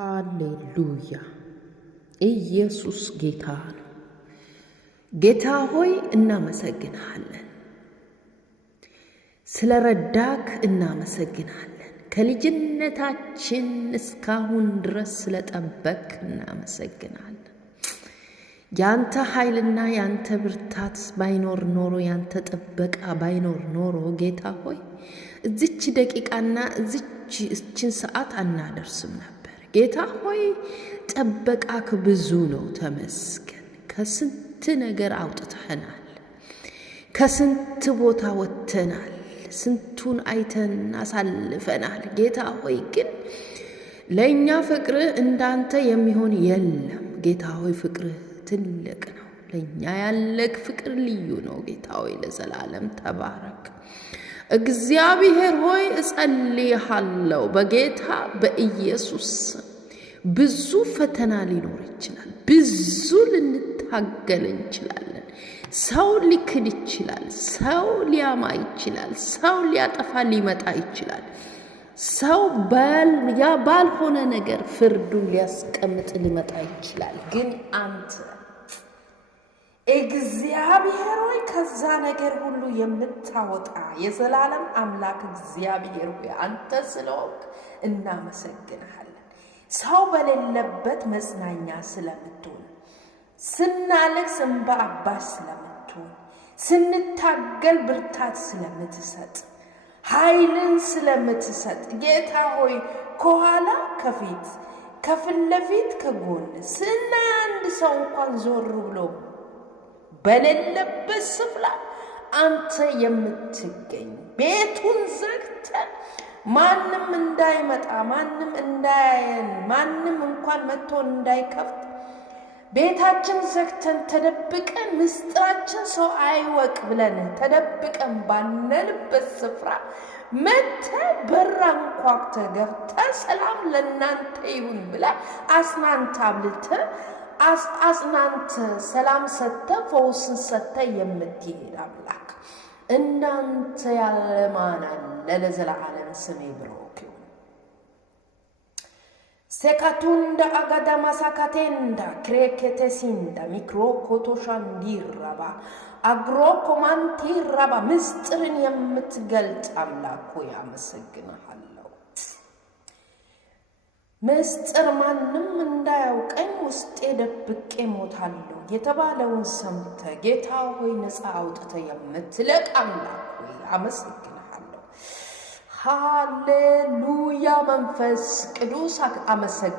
ሃሌሉያ ኢየሱስ ጌታ ነው። ጌታ ሆይ እናመሰግንሃለን። ስለረዳክ እናመሰግንሃለን። ከልጅነታችን እስካሁን ድረስ ስለጠበቅ እናመሰግንሃለን። ያንተ ኃይልና ያንተ ብርታት ባይኖር ኖሮ ያንተ ጥበቃ ባይኖር ኖሮ ጌታ ሆይ እዚች ደቂቃና እዚችን ሰዓት አናደርስም ነበር። ጌታ ሆይ ጥበቃክ ብዙ ነው፣ ተመስገን። ከስንት ነገር አውጥተናል፣ ከስንት ቦታ ወጥተናል፣ ስንቱን አይተን አሳልፈናል። ጌታ ሆይ ግን ለኛ ፍቅር እንዳንተ የሚሆን የለም። ጌታ ሆይ ፍቅር ትልቅ ነው። ለኛ ያለክ ፍቅር ልዩ ነው። ጌታ ሆይ ለዘላለም ተባረክ። እግዚአብሔር ሆይ እጸልይሃለሁ በጌታ በኢየሱስ ብዙ ፈተና ሊኖር ይችላል። ብዙ ልንታገል እንችላለን። ሰው ሊክድ ይችላል። ሰው ሊያማ ይችላል። ሰው ሊያጠፋ ሊመጣ ይችላል። ሰው ባልሆነ ነገር ፍርዱን ሊያስቀምጥ ሊመጣ ይችላል። ግን አንተ እግዚአብሔር ሆይ ከዛ ነገር ሁሉ የምታወጣ የዘላለም አምላክ እግዚአብሔር ሆይ አንተ ስለሆንክ እናመሰግንሃለን። ሰው በሌለበት መጽናኛ ስለምትሆን፣ ስናለቅስ እንባ አባሽ ስለምትሆን፣ ስንታገል ብርታት ስለምትሰጥ፣ ኃይልን ስለምትሰጥ ጌታ ሆይ ከኋላ ከፊት፣ ከፊት ለፊት ከጎን ስናይ አንድ ሰው እንኳን ዞር ብሎ በሌለበት ስፍራ አንተ የምትገኝ ቤቱን ዘግተን ማንም እንዳይመጣ፣ ማንም እንዳያየን፣ ማንም እንኳን መጥቶ እንዳይከፍት ቤታችን ዘግተን ተደብቀን ምስጢራችን ሰው አይወቅ ብለን ተደብቀን ባለንበት ስፍራ መጥተህ በር አንኳኩተህ ገብተህ ሰላም ለእናንተ ይሁን ብለህ አጽናንተህ አብልተህ አጽናንተህ ሰላም ሰጥተህ ፈውስን ሰጥተህ የምትሄድ አምላክ እናንተ ያለ ማን አለ? ለዘላለም ስሜ ብሩክ ይሁን። ሴካቱንዳ አጋዳማ ሳካቴንዳ ክሬኬቴሲንዳ ሚክሮ ኮቶሻንዲራባ አግሮ ኮማንቲራባ ምስጢርን የምትገልጥ አምላክ ሆይ አመሰግንሃለሁ። ምስጢር ማንም እንዳያውቀኝ ውስጤ ደብቄ ሞታለሁ የተባለውን ሰምተህ ጌታ ሆይ ነፃ አውጥተህ የምትለቅ አምላክ ሆይ አመሰግንሃለሁ። ሃሌሉያ መንፈስ ቅዱስ አመሰግንሃለሁ።